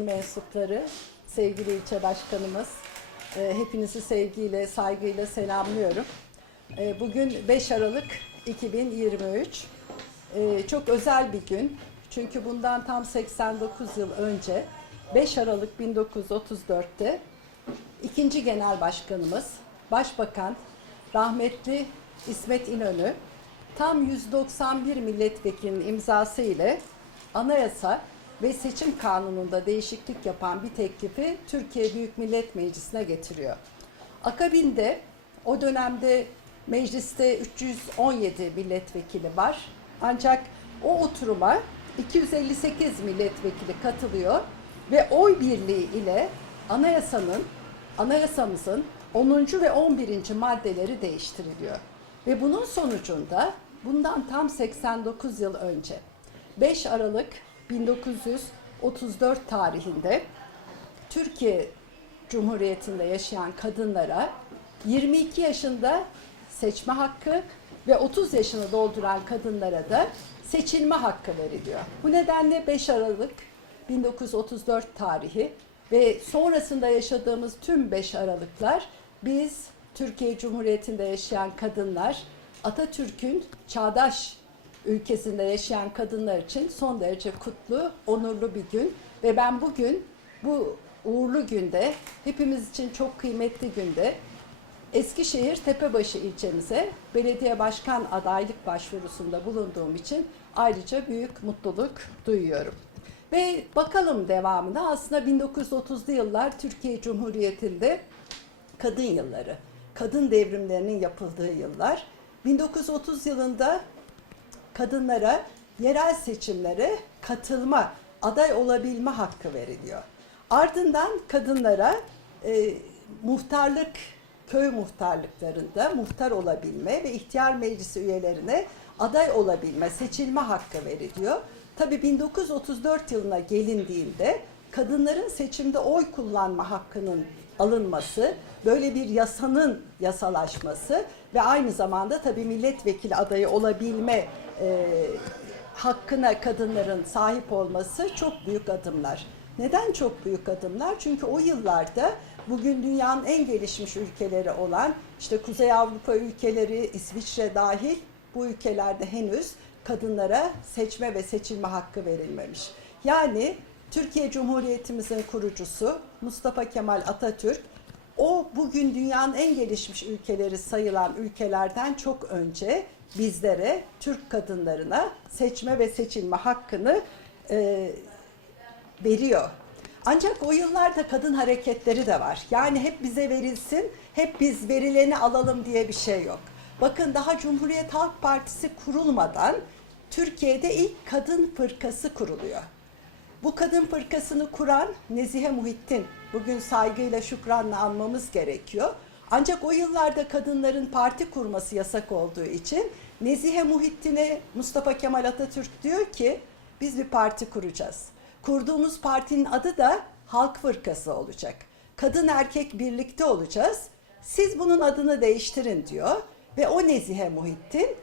mensupları, sevgili ilçe başkanımız, e, hepinizi sevgiyle, saygıyla selamlıyorum. E, Bugün 5 Aralık 2023. E, Çok özel bir gün. Çünkü bundan tam 89 yıl önce 5 Aralık 1934'te ikinci genel başkanımız, başbakan rahmetli İsmet İnönü tam 191 milletvekilinin imzası ile anayasa ve seçim kanununda değişiklik yapan bir teklifi Türkiye Büyük Millet Meclisi'ne getiriyor. Akabinde o dönemde mecliste 317 milletvekili var. Ancak o oturuma 258 milletvekili katılıyor ve oy birliği ile anayasanın anayasamızın 10. ve 11. maddeleri değiştiriliyor. Ve bunun sonucunda bundan tam 89 yıl önce 5 Aralık 1934 tarihinde Türkiye Cumhuriyeti'nde yaşayan kadınlara 22 yaşında seçme hakkı ve 30 yaşını dolduran kadınlara da seçilme hakkı veriliyor. Bu nedenle 5 Aralık 1934 tarihi ve sonrasında yaşadığımız tüm 5 Aralıklar biz Türkiye Cumhuriyeti'nde yaşayan kadınlar Atatürk'ün çağdaş ülkesinde yaşayan kadınlar için son derece kutlu, onurlu bir gün ve ben bugün bu uğurlu günde hepimiz için çok kıymetli günde Eskişehir Tepebaşı ilçemize belediye başkan adaylık başvurusunda bulunduğum için ayrıca büyük mutluluk duyuyorum. Ve bakalım devamına aslında 1930'lu yıllar Türkiye Cumhuriyeti'nde kadın yılları, kadın devrimlerinin yapıldığı yıllar. 1930 yılında kadınlara yerel seçimlere katılma, aday olabilme hakkı veriliyor. Ardından kadınlara e, muhtarlık, köy muhtarlıklarında muhtar olabilme ve ihtiyar meclisi üyelerine aday olabilme, seçilme hakkı veriliyor. Tabii 1934 yılına gelindiğinde kadınların seçimde oy kullanma hakkının alınması, böyle bir yasanın yasalaşması ve aynı zamanda tabii milletvekili adayı olabilme e, hakkına kadınların sahip olması çok büyük adımlar. Neden çok büyük adımlar? Çünkü o yıllarda bugün dünyanın en gelişmiş ülkeleri olan işte Kuzey Avrupa ülkeleri, İsviçre dahil bu ülkelerde henüz kadınlara seçme ve seçilme hakkı verilmemiş. Yani Türkiye Cumhuriyetimizin kurucusu Mustafa Kemal Atatürk o bugün dünyanın en gelişmiş ülkeleri sayılan ülkelerden çok önce bizlere, Türk kadınlarına seçme ve seçilme hakkını e, veriyor. Ancak o yıllarda kadın hareketleri de var. Yani hep bize verilsin, hep biz verileni alalım diye bir şey yok. Bakın daha Cumhuriyet Halk Partisi kurulmadan Türkiye'de ilk kadın fırkası kuruluyor. Bu kadın fırkasını kuran Nezihe Muhittin. Bugün saygıyla şükranla anmamız gerekiyor. Ancak o yıllarda kadınların parti kurması yasak olduğu için Nezihe Muhittin'e Mustafa Kemal Atatürk diyor ki biz bir parti kuracağız. Kurduğumuz partinin adı da Halk Fırkası olacak. Kadın erkek birlikte olacağız. Siz bunun adını değiştirin diyor ve o Nezihe Muhittin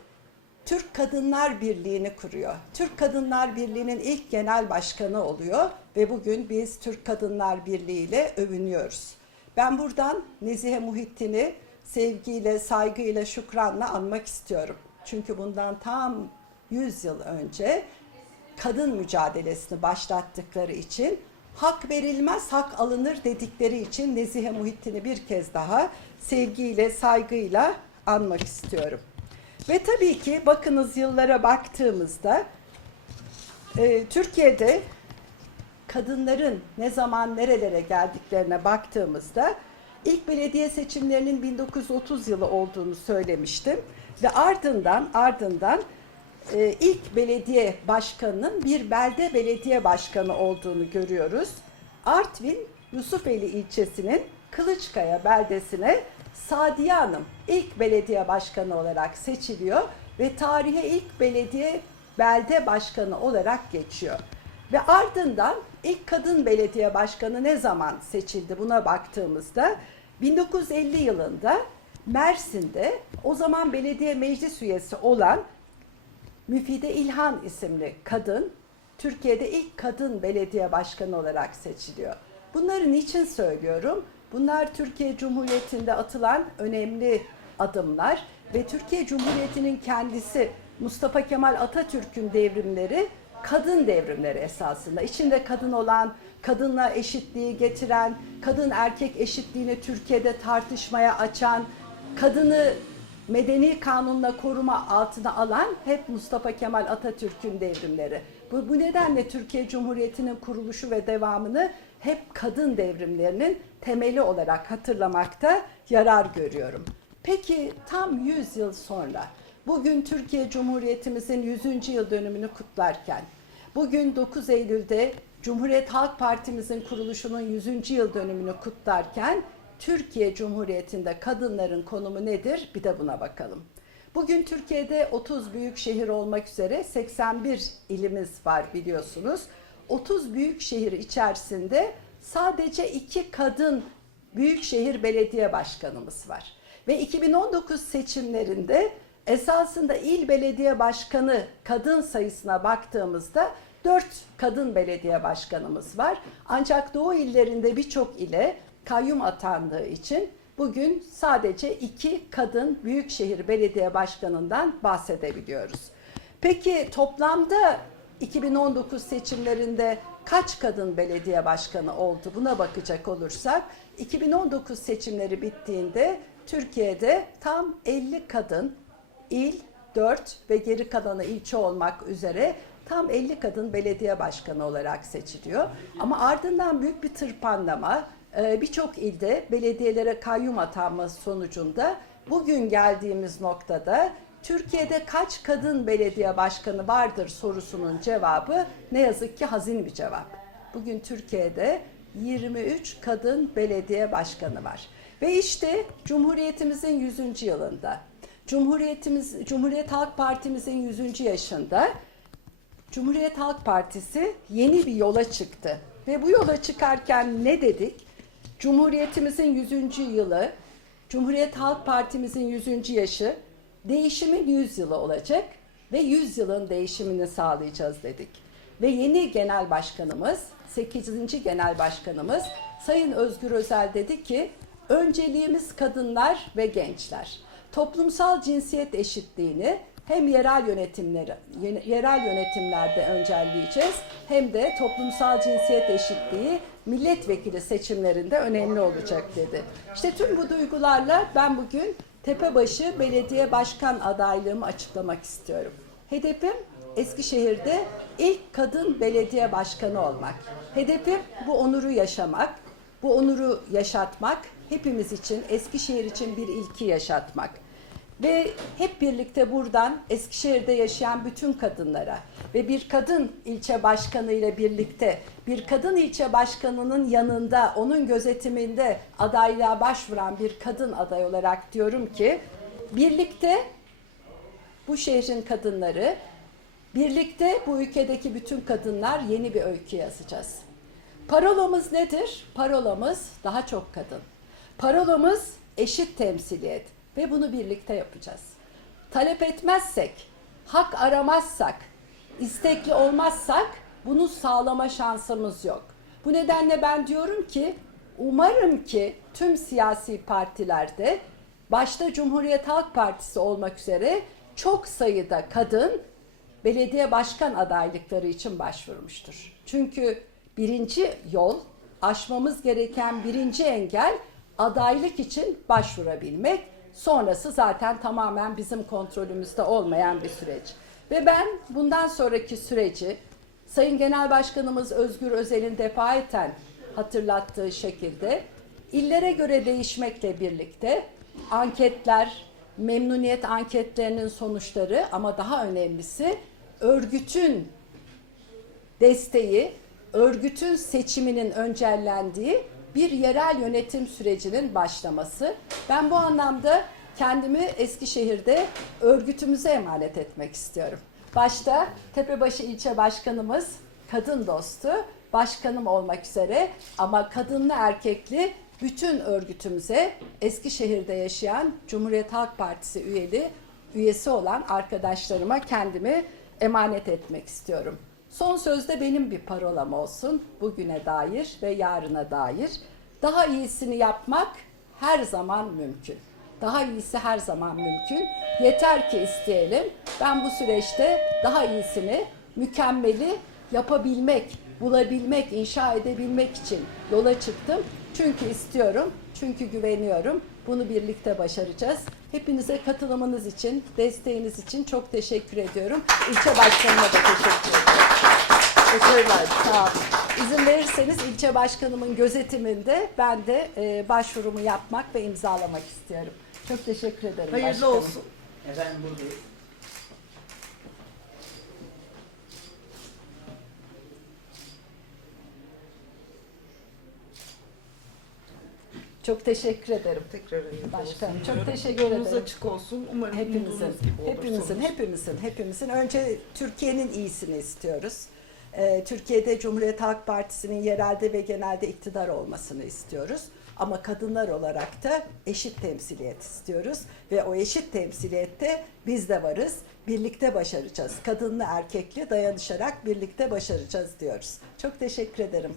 Türk Kadınlar Birliği'ni kuruyor. Türk Kadınlar Birliği'nin ilk genel başkanı oluyor ve bugün biz Türk Kadınlar Birliği ile övünüyoruz. Ben buradan Nezihe Muhittin'i sevgiyle, saygıyla, şükranla anmak istiyorum. Çünkü bundan tam 100 yıl önce kadın mücadelesini başlattıkları için hak verilmez hak alınır dedikleri için Nezihe Muhittin'i bir kez daha sevgiyle, saygıyla anmak istiyorum. Ve tabii ki bakınız yıllara baktığımızda e, Türkiye'de kadınların ne zaman nerelere geldiklerine baktığımızda ilk belediye seçimlerinin 1930 yılı olduğunu söylemiştim ve ardından ardından e, ilk belediye başkanının bir belde belediye başkanı olduğunu görüyoruz. Artvin Yusufeli ilçesinin Kılıçkaya beldesine Sadiye Hanım ilk belediye başkanı olarak seçiliyor ve tarihe ilk belediye belde başkanı olarak geçiyor. Ve ardından ilk kadın belediye başkanı ne zaman seçildi buna baktığımızda 1950 yılında Mersin'de o zaman belediye meclis üyesi olan Müfide İlhan isimli kadın Türkiye'de ilk kadın belediye başkanı olarak seçiliyor. Bunları niçin söylüyorum? Bunlar Türkiye Cumhuriyeti'nde atılan önemli adımlar ve Türkiye Cumhuriyeti'nin kendisi Mustafa Kemal Atatürk'ün devrimleri kadın devrimleri esasında. İçinde kadın olan, kadınla eşitliği getiren, kadın erkek eşitliğini Türkiye'de tartışmaya açan, kadını medeni kanunla koruma altına alan hep Mustafa Kemal Atatürk'ün devrimleri. Bu, bu nedenle Türkiye Cumhuriyeti'nin kuruluşu ve devamını hep kadın devrimlerinin temeli olarak hatırlamakta yarar görüyorum. Peki tam 100 yıl sonra bugün Türkiye Cumhuriyetimizin 100. yıl dönümünü kutlarken bugün 9 Eylül'de Cumhuriyet Halk Partimizin kuruluşunun 100. yıl dönümünü kutlarken Türkiye Cumhuriyeti'nde kadınların konumu nedir? Bir de buna bakalım. Bugün Türkiye'de 30 büyük şehir olmak üzere 81 ilimiz var biliyorsunuz. 30 büyük şehir içerisinde sadece iki kadın büyükşehir belediye başkanımız var. Ve 2019 seçimlerinde esasında il belediye başkanı kadın sayısına baktığımızda 4 kadın belediye başkanımız var. Ancak Doğu illerinde birçok ile kayyum atandığı için bugün sadece iki kadın büyükşehir belediye başkanından bahsedebiliyoruz. Peki toplamda 2019 seçimlerinde kaç kadın belediye başkanı oldu buna bakacak olursak 2019 seçimleri bittiğinde Türkiye'de tam 50 kadın il 4 ve geri kalanı ilçe olmak üzere tam 50 kadın belediye başkanı olarak seçiliyor. Ama ardından büyük bir tırpanlama e, birçok ilde belediyelere kayyum atanması sonucunda bugün geldiğimiz noktada Türkiye'de kaç kadın belediye başkanı vardır sorusunun cevabı ne yazık ki hazin bir cevap. Bugün Türkiye'de 23 kadın belediye başkanı var. Ve işte Cumhuriyetimizin 100. yılında, Cumhuriyetimiz Cumhuriyet Halk Partimizin 100. yaşında Cumhuriyet Halk Partisi yeni bir yola çıktı. Ve bu yola çıkarken ne dedik? Cumhuriyetimizin 100. yılı, Cumhuriyet Halk Partimizin 100. yaşı değişimin 100 yılı olacak ve 100 yılın değişimini sağlayacağız dedik. Ve yeni genel başkanımız, 8. genel başkanımız Sayın Özgür Özel dedi ki önceliğimiz kadınlar ve gençler. Toplumsal cinsiyet eşitliğini hem yerel yönetimleri yerel yönetimlerde öncelleyeceğiz hem de toplumsal cinsiyet eşitliği milletvekili seçimlerinde önemli olacak dedi. İşte tüm bu duygularla ben bugün Tepebaşı Belediye Başkan adaylığımı açıklamak istiyorum. Hedefim Eskişehir'de ilk kadın belediye başkanı olmak. Hedefim bu onuru yaşamak, bu onuru yaşatmak, hepimiz için, Eskişehir için bir ilki yaşatmak. Ve hep birlikte buradan Eskişehir'de yaşayan bütün kadınlara ve bir kadın ilçe başkanı ile birlikte bir kadın ilçe başkanının yanında onun gözetiminde adaylığa başvuran bir kadın aday olarak diyorum ki birlikte bu şehrin kadınları birlikte bu ülkedeki bütün kadınlar yeni bir öykü yazacağız. Parolamız nedir? Parolamız daha çok kadın. Parolamız eşit temsiliyet ve bunu birlikte yapacağız. Talep etmezsek, hak aramazsak, istekli olmazsak bunu sağlama şansımız yok. Bu nedenle ben diyorum ki umarım ki tüm siyasi partilerde başta Cumhuriyet Halk Partisi olmak üzere çok sayıda kadın belediye başkan adaylıkları için başvurmuştur. Çünkü birinci yol aşmamız gereken birinci engel adaylık için başvurabilmek. Sonrası zaten tamamen bizim kontrolümüzde olmayan bir süreç. Ve ben bundan sonraki süreci Sayın Genel Başkanımız Özgür Özel'in defaeten hatırlattığı şekilde illere göre değişmekle birlikte anketler, memnuniyet anketlerinin sonuçları ama daha önemlisi örgütün desteği, örgütün seçiminin öncellendiği bir yerel yönetim sürecinin başlaması. Ben bu anlamda kendimi Eskişehir'de örgütümüze emanet etmek istiyorum. Başta Tepebaşı ilçe başkanımız kadın dostu, başkanım olmak üzere ama kadınlı erkekli bütün örgütümüze Eskişehir'de yaşayan Cumhuriyet Halk Partisi üyeli üyesi olan arkadaşlarıma kendimi emanet etmek istiyorum. Son sözde benim bir parolam olsun bugüne dair ve yarına dair. Daha iyisini yapmak her zaman mümkün. Daha iyisi her zaman mümkün. Yeter ki isteyelim. Ben bu süreçte daha iyisini, mükemmeli yapabilmek, bulabilmek, inşa edebilmek için yola çıktım. Çünkü istiyorum, çünkü güveniyorum. Bunu birlikte başaracağız. Hepinize katılımınız için, desteğiniz için çok teşekkür ediyorum. İlçe başkanıma da teşekkür ediyorum. Başarılar, sağ olun. İzin verirseniz ilçe başkanımın gözetiminde ben de e, başvurumu yapmak ve imzalamak istiyorum. Çok teşekkür ederim Hayırlı başkanım. olsun. Efendim buradayız. Çok teşekkür ederim. Tekrar hayırlı Başkanım, olsun. çok teşekkür Yolunuz ederim. açık olsun. Umarım Hepimizin, gibi olur hepimizin, sonuç. hepimizin, hepimizin. Önce Türkiye'nin iyisini istiyoruz. Ee, Türkiye'de Cumhuriyet Halk Partisi'nin yerelde ve genelde iktidar olmasını istiyoruz. Ama kadınlar olarak da eşit temsiliyet istiyoruz. Ve o eşit temsiliyette biz de varız. Birlikte başaracağız. Kadınlı erkekli dayanışarak birlikte başaracağız diyoruz. Çok teşekkür ederim.